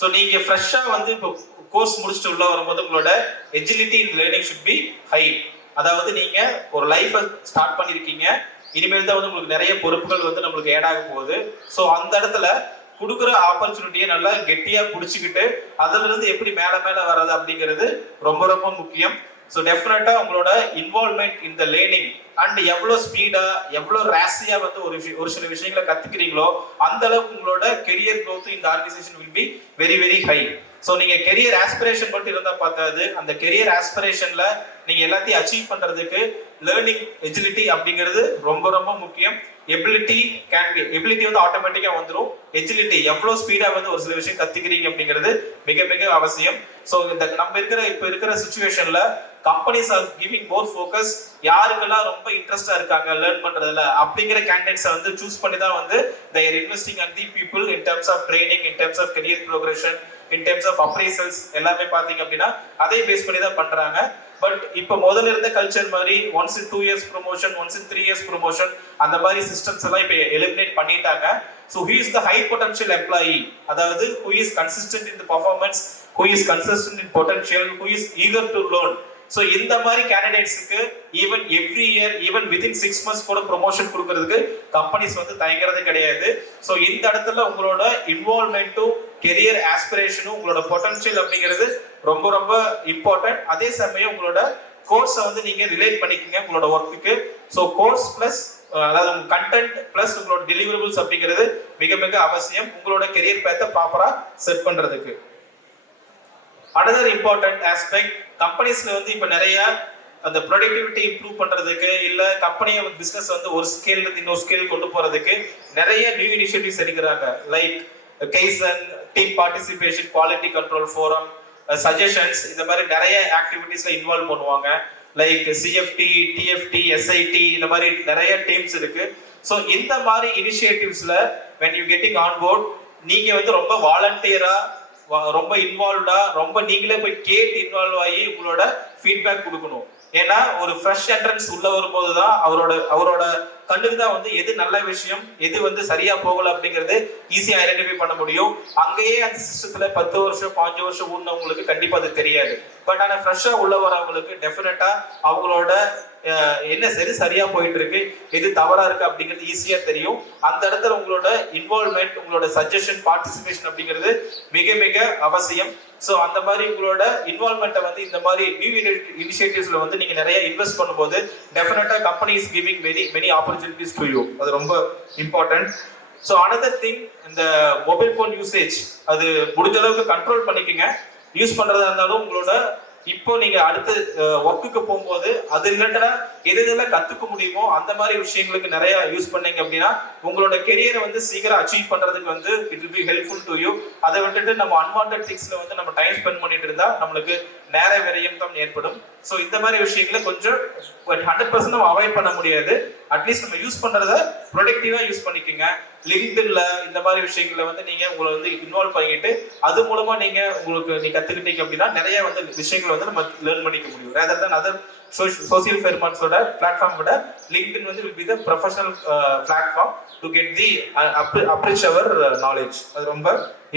ஸோ நீங்க ஃப்ரெஷ்ஷா வந்து இப்போ கோர்ஸ் முடிச்சுட்டு உள்ள வரும்போது உங்களோட agility in learning should be high. அதாவது நீங்க ஒரு லைஃபை ஸ்டார்ட் பண்ணிருக்கீங்க, இனிமேல் தான் வந்து உங்களுக்கு நிறைய பொறுப்புகள் வந்து நம்மளுக்கு ஏட் ஆக போகுது. ஸோ அந்த இடத்துல கொடுக்குற ஆப்பர்ச்சுனிட்டியை நல்லா கெட்டியா பிடிச்சிக்கிட்டு அதுல இருந்து எப்படி மேல மேல வர்றது அப்படிங்கிறது ரொம்ப ரொம்ப முக்கியம். ஸோ டெஃபினட்டா உங்களோட involvement in the learning and எவ்வளோ ஸ்பீடா எவ்வளோ ரேசியா வந்து ஒரு சில விஷயங்களை கத்துக்கிறீங்களோ அந்த அளவுக்கு உங்களோட கெரியர் growth இந்த organisation will be very very high. So நீங்க கெரியர் ஆஸ்பிரேஷன் மட்டும் இருந்தா பார்த்தாது, அந்த கெரியர் ஆஸ்பிரேஷன்ல நீங்க எல்லாத்தையும் அச்சீவ் பண்றதுக்கு லேர்னிங் எஜிலிட்டி அப்படிங்கிறது ரொம்ப ரொம்ப முக்கியம். எபிலிட்டி வந்து ஆட்டோமேட்டிக்கா வந்துடும். எஜிலிட்டி எவ்வளவு ஸ்பீடா வந்து ஒரு சில விஷயம் கத்துக்கிறீங்க அப்படிங்கிறது மிக மிக அவசியம். ஸோ இந்த நம்ம இப்ப இருக்கிற சிச்சுவேஷன்ல companies are giving more focus. யாருக்கெல்லாம் ரொம்ப இன்ட்ரெஸ்டா இருக்காங்க லேர்ன் பண்றதுல அப்படிங்கிற கேண்டிடேட்ஸை வந்து சூஸ் பண்ணி தான் வந்து they are investing on the people in terms of training, in terms of career progression, in terms of appraisals எல்லாமே பாத்தீங்க அப்படின்னா அதே பேஸ் பண்ணி தான் பண்றாங்க. பட் இப்போ முதல்ல இருந்த கல்ச்சர் மாதிரி once in 2 years promotion, once in 3 years promotion அந்த மாதிரி சிஸ்டம்ஸ் எல்லாம் இப்போ எலிமினேட் பண்ணிட்டாங்க. So who is the high potential employee, அதாவது who is consistent in the performance, who is consistent in potential, who is eager to learn. So இந்த மாதிரி கேண்டிடேட்ஸுக்கு even every year even within 6 months கூட ப்ரொமோஷன் கொடுக்கறதுக்கு கம்பெனிஸ் வந்து தயங்குறது கிடையாது. ஸோ இந்த இடத்துல உங்களோட இன்வால்வ்மெண்ட்டும் கெரியர் ஆஸ்பிரேஷனும் உங்களோட பொட்டன்ஷியல் அப்படிங்கிறது ரொம்ப ரொம்ப இம்பார்ட்டன்ட். அதே சமயம் உங்களோட கோர்ஸை வந்து நீங்க ரிலேட் பண்ணிக்கங்க உங்களோட ஒர்க்குக்கு. ஸோ கோர்ஸ் பிளஸ் அதாவது கண்டென்ட் பிளஸ் உங்களோட டெலிவரபிள்ஸ் அப்படிங்கிறது மிக மிக அவசியம் உங்களோட கெரியர் பேத்தை ப்ராப்பரா செட் பண்றதுக்கு. அனதர் இம்பார்ட்டன்ட் ஆஸ்பெக்ட், கம்பெனிஸ்ல வந்து இப்போ நிறைய அந்த ப்ரொடக்டிவிட்டி இம்ப்ரூவ் பண்றதுக்கு இல்ல கம்பெனியை பிசினஸ் வந்து ஒரு ஸ்கேல்ல இருந்து இன்னொரு ஸ்கேல் கொண்டு போறதுக்கு நிறைய நியூ இனிஷியேட்டிவ்ஸ் எடுக்கிறாங்க. Like kaizen, team participation, quality control forum, suggestions, இந்த மாதிரி நிறைய ஆக்டிவிட்டீஸ்ல இன்வால்வ் பண்ணுவாங்க. லைக் சிஎஃப்டி, டிஎஃப்டி, எஸ்ஐடி, இந்த மாதிரி நிறைய டீம்ஸ் இருக்கு. ஸோ இந்த மாதிரி இனிஷியேட்டிவ்ஸ்ல when you getting on board, நீங்க வந்து ரொம்ப வாலண்டியரா, ரொம்ப இன்வால்வ்டா, ரொம்ப நீங்களே போய் கேட்டு இன்வால்வ் ஆகி உங்களோட ஃபீட்பேக் கொடுக்கணும். ஏன்னா ஒரு ஃப்ரெஷ் என்ட்ரன்ஸ் உள்ள வரும்போது தான் அவரோட கண்ணுக்கு தான் வந்து எது நல்ல விஷயம், எது வந்து சரியா போகல அப்படிங்கிறது ஈஸியா ஐடென்டிஃபை பண்ண முடியும். அங்கேயே அந்த சிஸ்டத்துல 10 வருஷம் 5 வருஷம் ஊர்னவங்களுக்கு கண்டிப்பா அது தெரியாது. பட் ஆனா ஃப்ரெஷ்ஷா உள்ள வரவங்களுக்கு டெஃபினட்டா அவங்களோட என்ன சரியா போயிட்டு இருக்கு, எது தவறா இருக்கு அப்படிங்கிறது ஈஸியா தெரியும். அந்த இடத்துல உங்களோட இன்வால்வ்மெண்ட், உங்களோட சஜஷன், பார்ட்டிசிபேஷன் அப்படிங்கிறது மிக மிக அவசியம். ஸோ அந்த மாதிரி உங்களோட இன்வால்வ்மெண்ட்டை வந்து இந்த மாதிரி நியூ இனிஷியேட்டிவ்ஸ்ல வந்து நீங்க நிறைய இன்வெஸ்ட் பண்ணும்போது டெஃபினட்டா company is giving many opportunities to you. அது ரொம்ப இம்பார்ட்டன்ட். ஸோ அனதர் திங், இந்த மொபைல் ஃபோன் யூசேஜ் அது முடிஞ்ச அளவுக்கு கண்ட்ரோல் பண்ணிக்கங்க. யூஸ் பண்றதா இருந்தாலும் உங்களோட இப்போ நீங்க அடுத்து ஒர்க்குக்கு போகும்போது அது ரிலேட்டடா எதெல்லாம் கத்துக்க முடியுமோ அந்த மாதிரி விஷயங்களுக்கு நிறைய யூஸ் பண்ணீங்க அப்படின்னா உங்களோட கெரியரை வந்து சீக்கிரம் அச்சீவ் பண்றதுக்கு வந்து it will be helpful to you. அதை விட்டுட்டு நம்ம அன்வான்ட் திங்ஸ்ல வந்து நம்ம டைம் ஸ்பெண்ட் பண்ணிட்டு இருந்தா நம்மளுக்கு நேர விரயம் தான் ஏற்படும். ஸோ இந்த மாதிரி விஷயங்களை கொஞ்சம் 100% நம்ம அவாய்ட் பண்ண முடியாது. அட்லீஸ்ட் நம்ம யூஸ் பண்றத ப்ரொடக்டிவா யூஸ் பண்ணிக்கோங்க. லிங்க்டின்ல இந்த மாதிரி விஷயங்களை வந்து நீங்க உங்களை வந்து இன்வால்வ் பண்ணிட்டு அது மூலமா நீங்க கத்துக்கிட்டீங்க அப்படின்னா நிறைய வந்து விஷயங்களை வந்து நம்ம லேர்ன் பண்ணிக்க முடியும். ரேதர் தென் அதர் சோசியல் ஃபெர்மான்ஸோட பிளாட்ஃபார்ம் விட லிங்க்டின் வந்து will be the professional platform to get the enrich our knowledge. அது ரொம்ப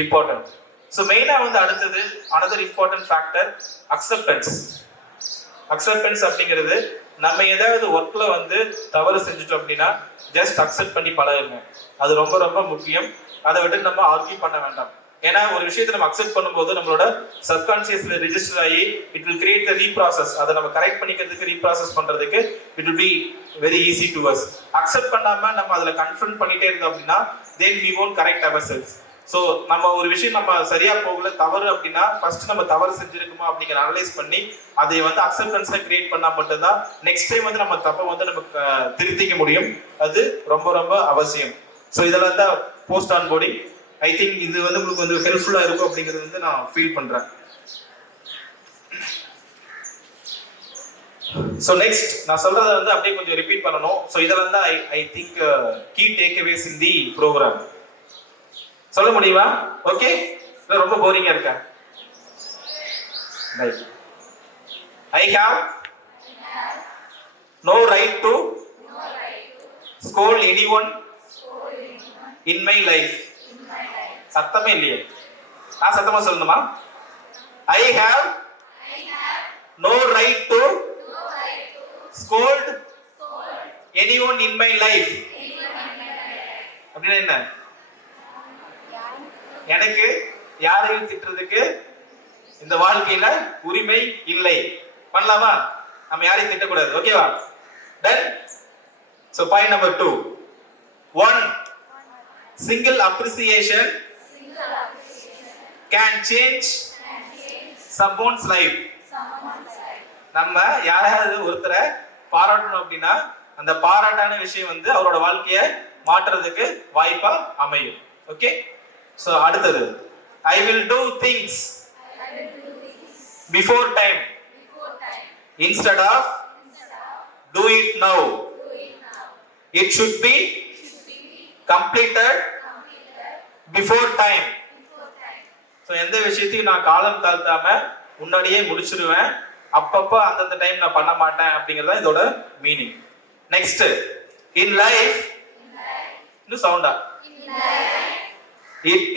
இம்பார்ட்டன்ட். ஸோ மெயினாக வந்து அடுத்தது another important factor acceptance. Acceptance அப்படிங்கிறது நம்ம ஏதாவது ஒர்க்ல வந்து தவறு செஞ்சுட்டோம் அப்படின்னா ஜஸ்ட் அக்செப்ட் பண்ணி பழகுங்க. அது ரொம்ப ரொம்ப முக்கியம். அதை விட்டு நம்ம ஆர்கியூ பண்ண வேண்டாம். ஏன்னா ஒரு விஷயத்தை நம்ம அக்செப்ட் பண்ணும்போது நம்மளோட சப்கான்சியஸ்ல ரிஜிஸ்டர் ஆகி it will create the reprocess. அதை நம்ம கரெக்ட் பண்ணிக்கிறதுக்கு, ரீப்ராசஸ் பண்றதுக்கு it will be very easy to us. Accept பண்ணாம நம்ம அதுல கன்ஃபர்ம் பண்ணிட்டே இருந்தோம் அப்படின்னா then we won't correct ourselves. So நம்ம ஒரு விஷயம் நம்ம சரியா போகல, தவறு அப்படின்னா ஃபர்ஸ்ட் நம்ம தவறு செஞ்சிருக்குமா அப்படிங்கிற அனலைஸ் பண்ணி அதை வந்து அக்செப்டன்ஸை கிரியேட் பண்ணா மட்டும்தான் நெக்ஸ்ட் டைம் வந்து நம்ம தப்பை வந்து நம்ம திருத்திக்க முடியும். அது ரொம்ப ரொம்ப அவசியம். ஸோ இதெல்லாம் தான் post on boarding. I think இது வந்து உங்களுக்கு வந்து ஹெல்ப்ஃபுல்லா இருக்கும் அப்படிங்கிறது வந்து நான் ஃபீல் பண்றேன். ஸோ நெக்ஸ்ட் நான் சொல்றதை வந்து அப்படியே கொஞ்சம் ரிப்பீட் பண்ணணும். ஸோ இதெல்லாம் தான் I think key takeaways in the program. சொல்ல முடியுமா? ஓகே, இல்ல ரொம்ப போரிங்கா இருக்கா? Right. I have no right to scold anyone in my life. சத்தமே இல்லையே, நான் சத்தமா சொல்லணுமா? I have no right to scold anyone in my life. அப்படின்னா என்ன? எனக்கு யாரையும் திட்டுறதுக்கு இந்த வாழ்க்கையில உரிமை இல்லை. பண்ணலாமா? நம்ம யாரையும் திட்டக்கூடாது. ஓகேவா? Done. So point number 2. 1. Single appreciation can change someone's life. நம்ம யாராவது ஒருத்தரை பாராட்டணும் அப்படின்னா அந்த பாராட்டான விஷயம் வந்து அவரோட வாழ்க்கையை மாற்றுறதுக்கு வாய்ப்பா அமையும். ஓகே. So அடுத்தது I will do things before time instead of do it now. It should be completed before time. So எந்த விஷயத்தையும் நான் காலம் தாழ்த்தாம முன்னாடியே முடிச்சிடுவேன். அப்பப்ப அந்தந்த டைம் நான் பண்ண மாட்டேன் அப்படிங்கறது இதோட மீனிங். நெக்ஸ்ட், in life இன்னும் சவுண்டா,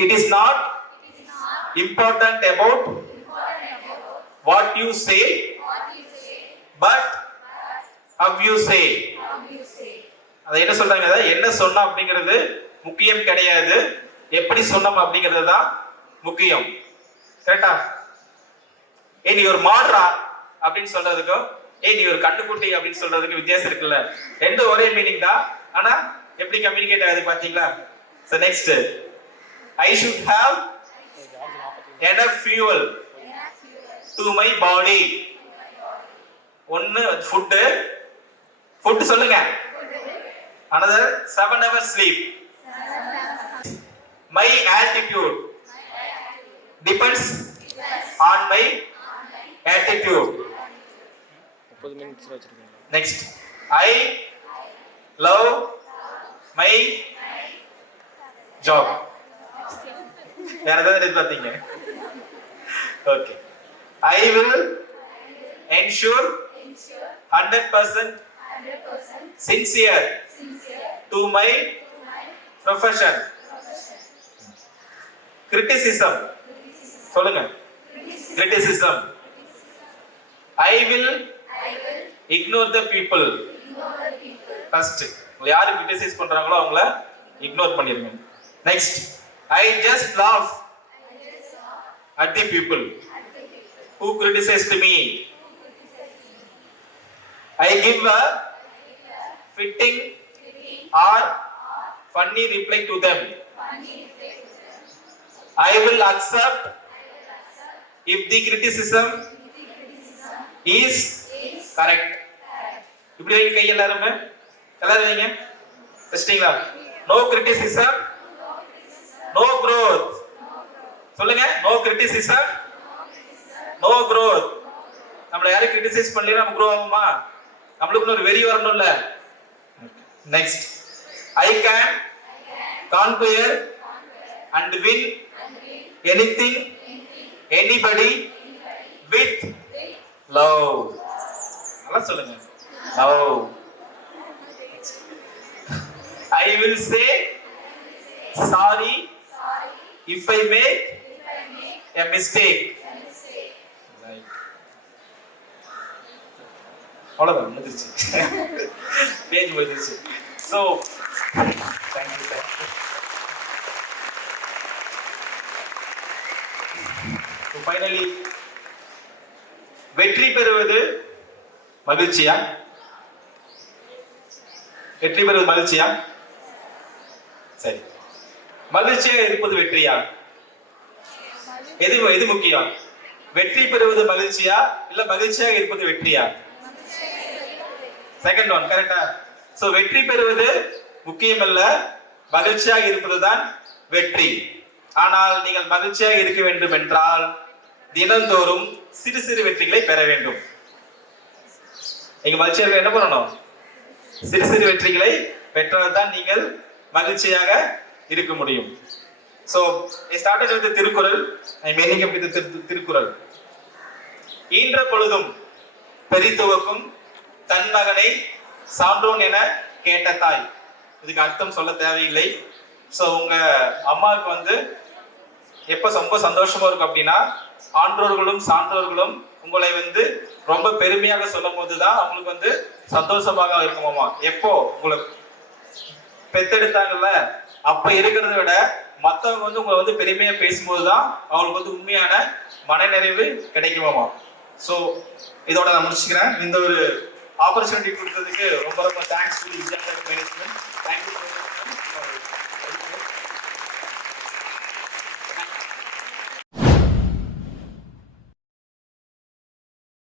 It is not important about what you say, but how you say. அது என்ன சொல்றாங்க? என்ன சொன்னோம் அப்படிங்கிறது முக்கியம் கிடையாது, எப்படி சொன்னோம் அப்படிங்கிறது தான் முக்கியம். கரெக்டா? நீ ஒரு மாடுறா அப்படின்னு சொல்றதுக்கும் நீ ஒரு கண்ணுக்குட்டி அப்படின்னு சொல்றதுக்கு வித்தியாசம் இருக்குல்ல. ரெண்டும் ஒரே மீனிங் தான், ஆனா எப்படி கம்யூனிகேட் ஆகுது பாத்தீங்களா? So next, I should have enough fuel to my body. ஒன்னு ஃபுட் சொல்லுங்க. Another 7 hours sleep. My altitude depends on my attitude. 30 minutes வச்சிருக்கீங்க. Next, I love my job. யாராவது பாத்தீங்க? Okay. I will ensure 100% sincere to my profession. Criticism. சொல்லுங்க. Criticism. I will ignore the people. First, யாரு criticize பண்றாங்களோ அவங்கள ignore பண்ணிருங்க. Next, I just laugh at the people who criticized me. I give a fitting or funny reply to them. I will accept if the criticism is correct. இப்படி வைங்க கை எல்லாரும் வைங்க. வச்சிட்டீங்களா? No criticism, no growth. சொல்லுங்க. No criticism, no growth. நம்மள யாரும் கிரிட்டிசைஸ் பண்ணலனா நம்ம grow ஆகுமா? நம்மளுக்கு ஒரு வெறி வரணும்ல. Next, I can conquer and win anything, anybody with love. நல்லா சொல்லுங்க. Love. I will say sorry if I make a mistake. Right. அவ்வளவுதான் முடிஞ்சிருச்சு. பேஜ் முடிஞ்சிருச்சு. So, thank you. So finally, வெற்றி பெறுவது மகிழ்ச்சியா? வெற்றி பெறுவது மகிழ்ச்சியா? சரி. மகிழ்ச்சியாக இருப்பது வெற்றியா? எது முக்கியம்? வெற்றி பெறுவது மகிழ்ச்சியா இல்ல மகிழ்ச்சியாக இருப்பது வெற்றியா? செகண்ட் ஒன் கரெக்டா? சோ வெற்றி பெறுவது முக்கியம் அல்ல, மகிழ்ச்சியாக இருப்பதுதான் வெற்றி. ஆனால் நீங்கள் மகிழ்ச்சியாக இருக்க வேண்டும் என்றால் தினந்தோறும் சிறு சிறு வெற்றிகளை பெற வேண்டும். நீங்க மகிழ்ச்சியாக என்ன பண்ணணும்? சிறு சிறு வெற்றிகளை பெற்றால்தான் நீங்கள் மகிழ்ச்சியாக இருக்க முடியும். So, I started with the Thirukkural. I am ending up with the Thirukkural. ஈன்ற பொழுதும் பெரிதுவக்கும் தன் மகனை சான்றோன் என கேட்ட தாய். இதுக்கு அர்த்தம் சொல்ல தேவையில்லை. ஸோ உங்க அம்மாவுக்கு எப்ப ரொம்ப சந்தோஷமா இருக்கும் அப்படின்னா ஆன்றோர்களும் சான்றோர்களும் உங்களை ரொம்ப பெருமையாக சொல்லும் போதுதான் அவங்களுக்கு சந்தோஷமாக இருக்குமாமா. எப்போ உங்களை பெத்தெடுத்தாங்கல்ல அப்ப இருக்கிறத விட மற்றவங்க உங்களை பெருமையா பேசும்போதுதான் அவங்களுக்கு உண்மையான மனநிறைவு கிடைக்குமாமா. ஸோ இதோட நான் முடிச்சுக்கிறேன். இந்த ஒரு ஆப்பர்ச்சுனிட்டி கொடுத்ததுக்கு ரொம்ப ரொம்ப தேங்க்ஸ் டு மேனேஜ்மெண்ட். தேங்க்யூ.